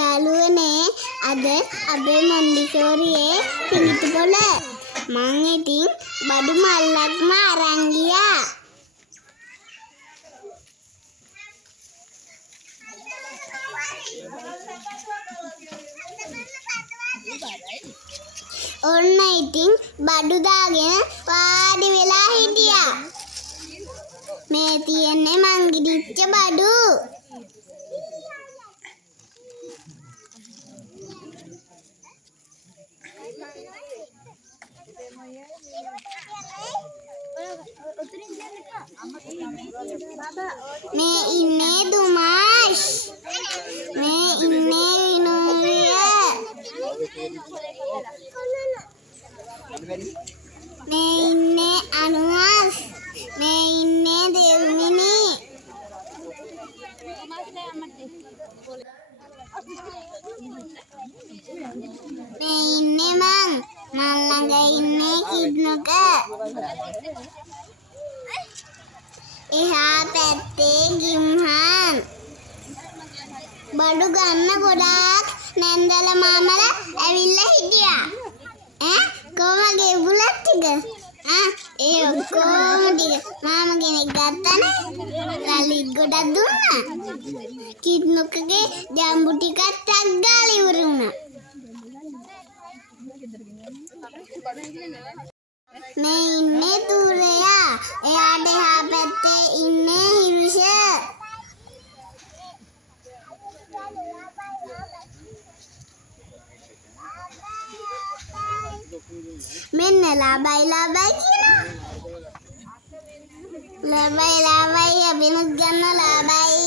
යාළුවනේ අද අපේ මොන්ඩිසෝරියේ පිහිටි පොළ මං ඉතින් බඩු මල්ලක්ම අරන් ගියා. ඔන්න ඉතින් බඩු දාගෙන වාඩි වෙලා හිටියා. මේ තියෙන්නේ මං ගිනිච්ච බඩු. මේ ඉන්නේ දුමාෂ්. මේ ඉන්නේ විනෝරිය. මේ ඉන්නේ අනුස්. මේ ඉන්නේ දෙව්මිනි. මේ ඉන්නේ මං ළඟ ඉන්නේ කිඩ්නක. එහා පැත්තේ ගිම්හන්. බඩු ගන්න ගොඩාක් නැන්දල මාමලා ඇවිල්ලා හිටියා. කොහමගේ බුලත් ටික? ඒ ඔක්කොම ටික මාම කෙනෙක් ගත්තනේ. ලලිත් ගොඩක් දුන්නා. කිඩ්නකගේ ජම්බු ටිකක් ටක් ඉවර වුණා. මේ ඉන්නේ තුරයා. එයාට එහා පැත්තේ ඉන්නේ හිරුෂ. මෙන්න ලාබයි කියනවා. ලාබයි අපිනුත් ගන්න ලාබයි.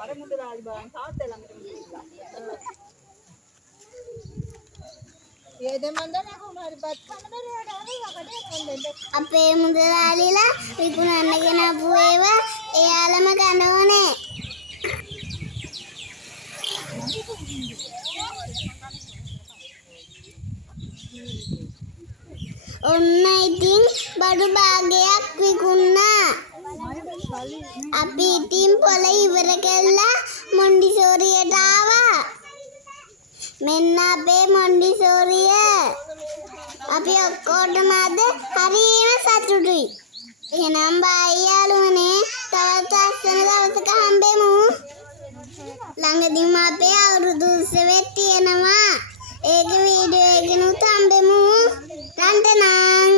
අර මුදලාලි බලන් තාත්තා ළඟට ගිහිල්ලා. ඒ දෙමන්දන කොහොමද බත් කන්න බැරිවට අනේ වකඩේ අපේ මුදලාලිලා විකුණන්න ගෙනපු ඒවා එයාලම ගන්න ඕනේ. ඔන්න ඉතින් බඩු භාගයක් විකුණා. අපි ඉතින් පොළ ඉවර කළා මොන්ඩිසෝරියට ආවා. මෙන්න අපේ මොන්ඩිසෝරිය. අපි ඔක්කොටම අද හරිම සතුටුයි. එහෙනම් බයි යාළුවනේ, තවත් ලස්සන දවසක හම්බෙමු. ළඟදීම අපේ අවුරුදු උත්සවයක් තියෙනවා. ඒක වීඩියෝ එකකිනුත් හම්බෙමු. රන්ටනං